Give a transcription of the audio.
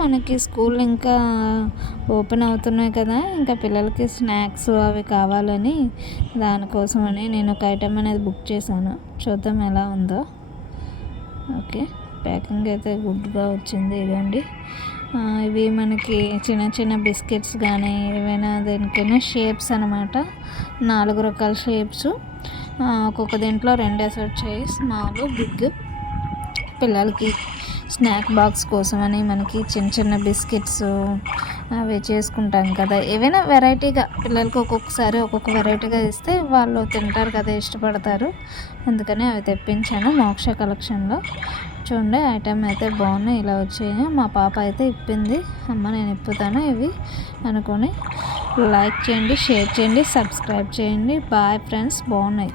మనకి స్కూల్ ఇంకా ఓపెన్ అవుతున్నాయి కదా, ఇంకా పిల్లలకి స్నాక్స్ అవి కావాలని దానికోసమని నేను ఒక ఐటెం అనేది బుక్ చేశాను. చూద్దాం ఎలా ఉందో. ఓకే, ప్యాకింగ్ అయితే గుడ్గా వచ్చింది. ఇదండి, ఇవి మనకి చిన్న చిన్న బిస్కెట్స్ కానీ ఏవైనా దేనికైనా షేప్స్ అనమాట. 4 రకాల షేప్స్, ఒక్కొక్క దీంట్లో 2 వచ్చాయి, స్మాల్ బిగ్. పిల్లలకి స్నాక్ బాక్స్ కోసమని మనకి చిన్న చిన్న బిస్కెట్స్ అవి చేసుకుంటాం కదా, ఏవైనా వెరైటీగా పిల్లలకి ఒక్కొక్కసారి ఒక్కొక్క వెరైటీగా ఇస్తే వాళ్ళు తింటారు కదా, ఇష్టపడతారు. అందుకని అవి తెప్పించాను మోక్ష కలెక్షన్లో. చూడండి, ఐటెం అయితే బాగున్నాయి. ఇలా వచ్చాయి. మా పాప అయితే ఇప్పింది, అమ్మ నేను ఇప్పుతాను ఇవి అనుకొని. లైక్ చేయండి, షేర్ చేయండి, సబ్స్క్రైబ్ చేయండి. బాయ్ ఫ్రెండ్స్, బాగున్నాయి.